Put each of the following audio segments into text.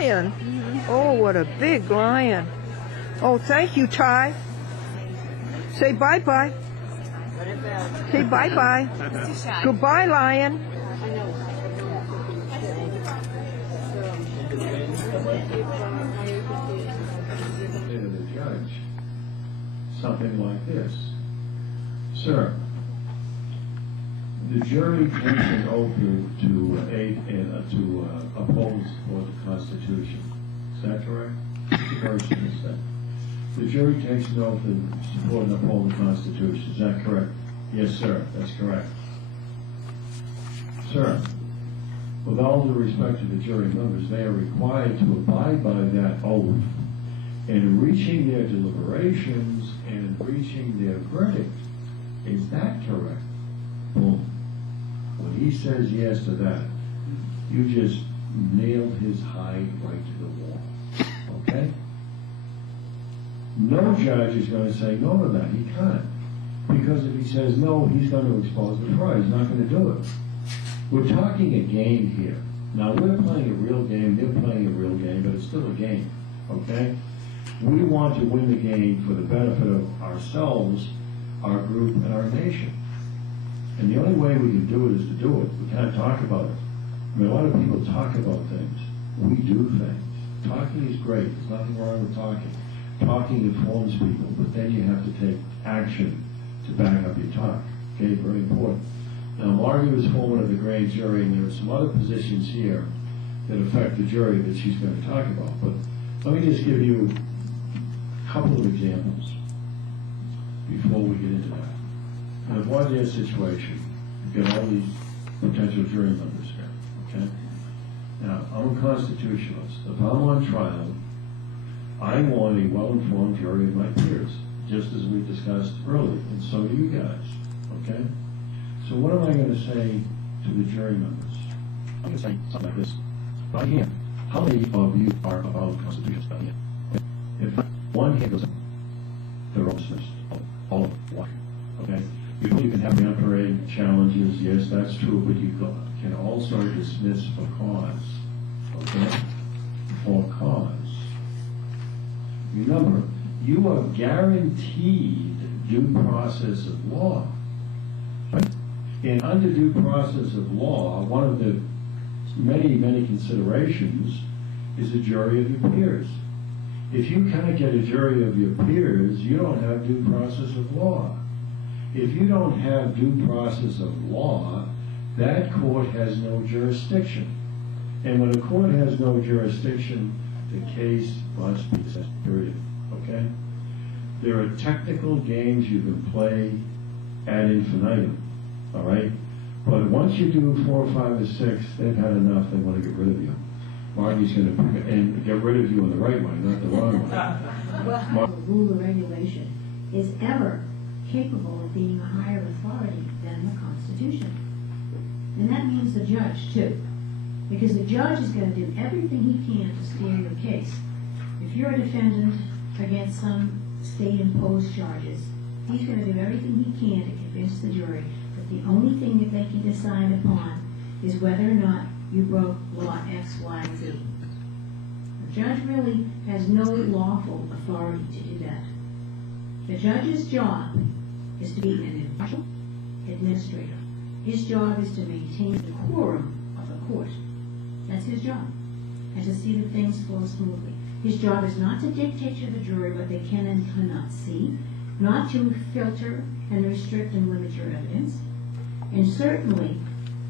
lion? Oh, what a big lion. Oh, thank you, Ty. Say bye-bye. Say bye-bye. Goodbye, lion. Say to the judge something like this: Sir, the jury takes an oath to aid and to oppose the Constitution. Is that correct? The version is that. The jury takes an oath to support and uphold the Constitution. Is that correct? Yes, sir. That's correct. Sir, with all due respect to the jury members, they are required to abide by that oath in reaching their deliberations and reaching their verdict. Is that correct? Boom. When he says yes to that, you just nailed his hide right to the wall. Okay? No judge is going to say no to that. He can't. Because if he says no, he's going to expose the fraud. He's not going to do it. We're talking a game here. Now, we're playing a real game. They're playing a real game, but it's still a game. Okay? We want to win the game for the benefit of ourselves, our group, and our nation. And the only way we can do it is to do it. We can't talk about it. I mean, a lot of people talk about things. We do things. Talking is great. There's nothing wrong with talking. Talking informs people, but then you have to take action to back up your talk. Okay, very important. Now, Margie was foreman of the grand jury, and there are some other positions here that affect the jury that she's going to talk about. But let me just give you a couple of examples before we get into that. In a voir dire situation, you've got all these potential jury members here, okay? Now, I'm a constitutionalist. If I'm on trial, I want a well-informed jury of my peers, just as we discussed earlier, and so do you guys, okay? So what am I going to say to the jury members? I'm going to say something like this. Right here, how many of you are about the Constitution stuff here? If one hand goes up, they're all dismissed. All of them. Why? Okay? You can have grand parade challenges, yes, that's true, but you can also dismiss for cause. Okay? For cause. Remember, you are guaranteed due process of law. Right? And under due process of law, one of the many considerations is a jury of your peers. If you can't get a jury of your peers, you don't have due process of law. If you don't have due process of law, that court has no jurisdiction. And when a court has no jurisdiction, the case must be dismissed, period. Okay? There are technical games you can play ad infinitum. All right? But once you do 4, 5, or 6, they've had enough. They want to get rid of you. Margie's going to and get rid of you in the right way, not the wrong way. Well, rule or regulation is ever capable of being a higher authority than the Constitution. And that means the judge, too. Because the judge is going to do everything he can to steer your case. If you're a defendant against some state-imposed charges, he's going to do everything he can to convince the jury that the only thing that they can decide upon is whether or not you broke law X, Y, Z. The judge really has no lawful authority to do that. The judge's job is to be an impartial administrator. His job is to maintain the quorum of the court. That's his job. And to see that things flow smoothly. His job is not to dictate to the jury what they can and cannot see, not to filter and restrict and limit your evidence, and certainly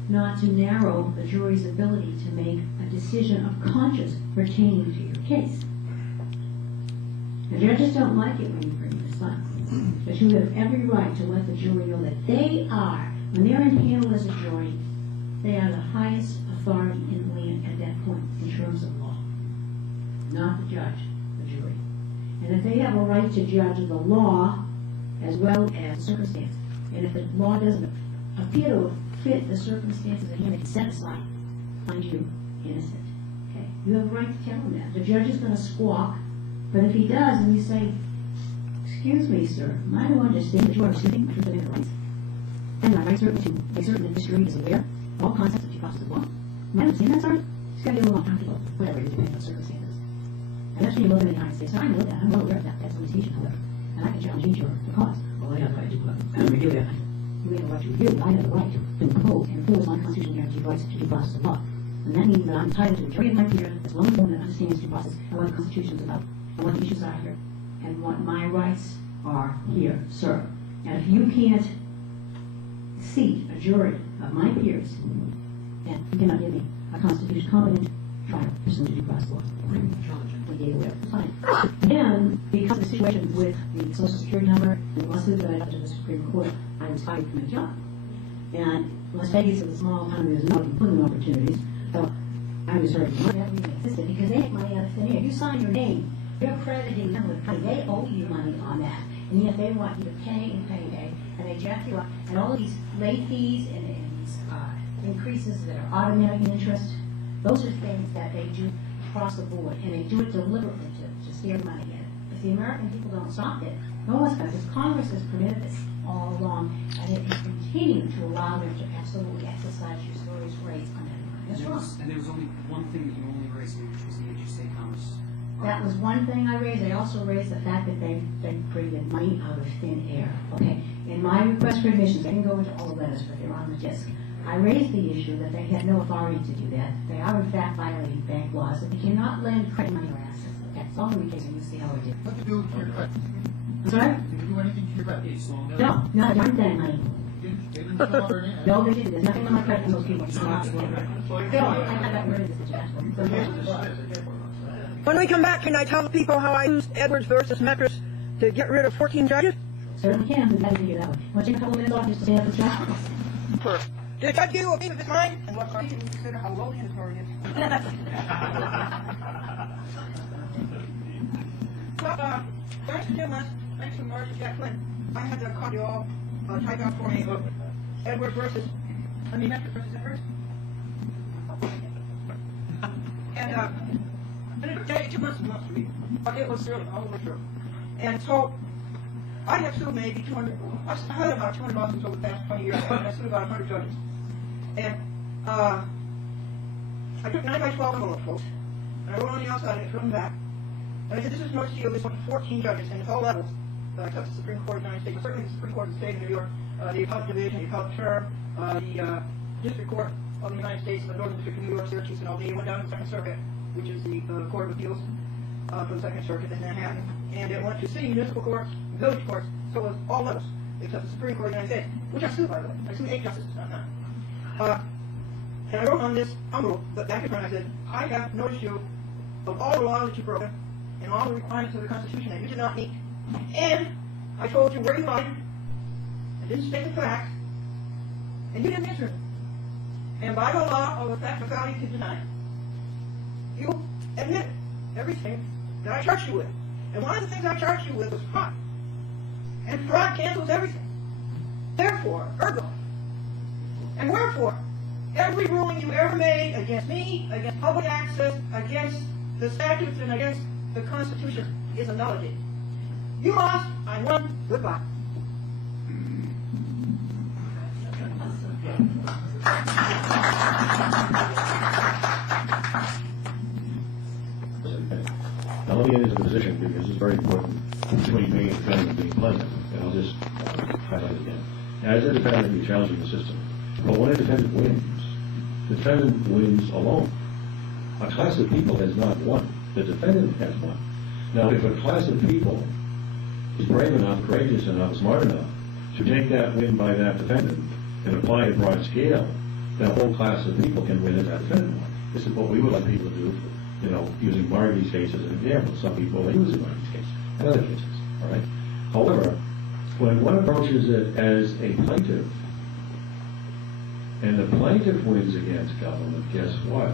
not to narrow the jury's ability to make a decision of conscience pertaining to your case. The judges don't like it when you bring this up, but you have every right to let the jury know that they are, when they're in panel as a jury, they are the highest authority in the land at that point in terms of law. Not the judge, the jury. And if they have a right to judge the law as well as the circumstance, and if the law doesn't appear to fit the circumstances at hand, they can set aside, find you innocent. Okay? You have a right to tell them that. The judge is going to squawk, but if he does, and you say, "Excuse me, sir, I do understand that you are assuming my fundamental rights, and my right certainly to a certain industry is aware of all concepts of due process of law. Am I understand that, sir? It's going to be a little uncomfortable, whatever, depending on the circumstances. And that's when you live in the United States. And I know that. I'm well aware of that. That's limitation, however. And I can challenge each of the cause. Well, I have the right to review that. You have the right to review, but I have the right to impose and enforce my constitutional guaranteed rights to due process of law. And that means that I'm entitled to the majority of my peers as well informed that understands due process and what the Constitution is about, and what the issues are here, and what my rights are here, sir. And if you can't seat a jury of my peers, then you cannot give me a Constitution competent trial pursuant to due process law. Fine. Then, because of the situation with the Social Security number and the lawsuit that I got to the Supreme Court, I was fired from my job. And Las Vegas is a small town, there's no employment opportunities. So I was hurt. Because they make money out of thin air. You sign your name, you're crediting them with money. They owe you money on that. And yet they want you to pay and pay and pay. And they jack you up. And all of these late fees and these increases that are automatic in interest, those are things that they do across the board, and they do it deliberately to steal money in. If the American people don't stop it, no one's going to. Because Congress has permitted this all along, and it has continued to allow them to absolutely exercise your stories' rights on that money. That's wrong. And there was only one thing that you only raised, which was the HSA Commerce. That was one thing I raised. I also raised the fact that they created money out of thin air. Okay. In my request for admissions, I didn't go into all the letters, but they're on the disc. I raised the issue that they had no authority to do that. They are in fact violating bank laws, that they cannot lend credit money or assets. That's all in the case, and you see how it did. What to do with your credit? I'm sorry? Did you do anything to your credit? No, not a darn thing, honey. They didn't come over in. No, they didn't. There's nothing on my credit from those people. It's not. Bill, I got rid of this. When we come back, can I tell the people how I used Edwards versus Metris to get rid of 14 judges? Certainly can. We've got to figure it out. Want to take a couple minutes off just to say up the judge? Did the judge do a piece of his mind? And what he consider how low his authority is? Well, thanks to Jim, thanks to Marcia Jack Flynn, I had the copy all typed out for me of Edwards versus, Metris versus Edwards. And it took 2 months to read, but it was really all the way through. And so, I have sued maybe 200, I've had about 200 lawsuits over the past 20 years, and I sued about 100 judges. And I took 9 by 12 envelope, folks, and I wrote on the outside, and I threw them back. And I said, this is no seal, this went to 14 judges, and it's all levels, except the Supreme Court of the United States, certainly the Supreme Court of the State of New York, the Appellate Division, the Appellate Term, the District Court of the United States, the Northern District of New York, Syracuse, and Albany. It went down to the Second Circuit, which is the Court of Appeals for the Second Circuit in Manhattan. And it went to city municipal courts, village courts, so it was all levels, except the Supreme Court of the United States, which I sued, by the way. I sued 8 justices, not 9. And I wrote on this envelope, but back in front, I said, I have noticed you of all the laws that you broke and all the requirements of the Constitution that you did not meet. And I told you where you lied, I didn't state the facts, and you didn't answer it. And by the law of the fact of value to deny, you admit everything that I charged you with. And one of the things I charged you with was fraud. And fraud cancels everything. Therefore, ergo, and wherefore, every ruling you ever made against me, against public access, against the statutes, and against the Constitution is a nullity. You lost, I won, goodbye. Now let me get into the position because it's very important between me and the defendant being pleasant. And I'll just highlight it again. As a defendant, you're challenging the system. But when a defendant wins, the defendant wins alone. A class of people has not won. The defendant has won. Now, if a class of people is brave enough, courageous enough, smart enough to take that win by that defendant and apply a broad scale, then a whole class of people can win as that defendant won. This is what we would like people to do, using Margie's case as an example. Some people are using Margie's case and other cases, all right? However, when one approaches it as a plaintiff, and the plaintiff wins against government, guess what?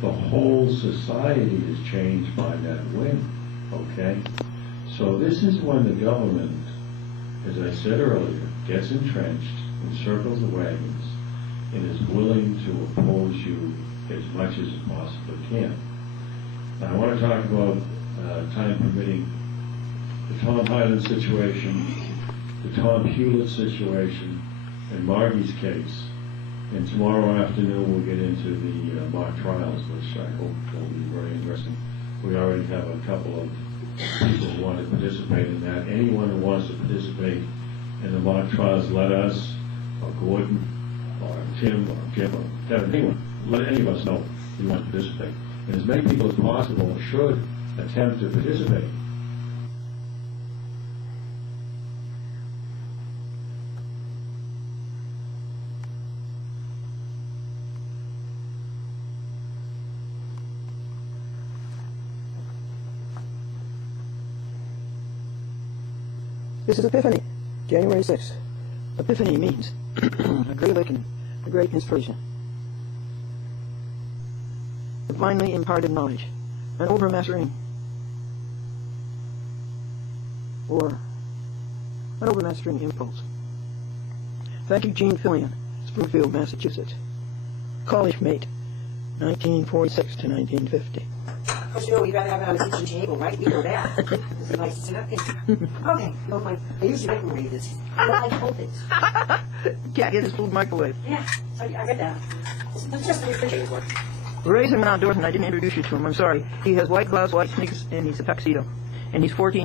The whole society is changed by that win, okay? So this is when the government, as I said earlier, gets entrenched, encircles the wagons, and is willing to oppose you as much as it possibly can. Now I want to talk about, time permitting, the Tom Highland situation, the Tom Hewlett situation, and Margie's case, And tomorrow afternoon, we'll get into the mock trials, which I hope will be very interesting. We already have a couple of people who want to participate in that. Anyone who wants to participate in the mock trials, let us, or Gordon, or Tim, or Jim, or Kevin, anyone, let any of us know who wants to participate. And as many people as possible should attempt to participate. This is Epiphany, January 6th. Epiphany means a great awakening, a great inspiration. Divinely imparted knowledge, an overmastering, or an overmastering impulse. Thank you, Gene Fillion, Springfield, Massachusetts. College mate, 1946 to 1950. Of course, you know, you'd rather have it on the kitchen table, right? We know that. It's a nice sit up. Okay, no, fine. I usually microwave this. I don't like cold things. Can't get his food microwave. Yeah, I read that. It's just the refrigerator work. Raised him outdoors, and I didn't introduce you to him. I'm sorry. He has white gloves, white sneakers, and he's a tuxedo. And he's 14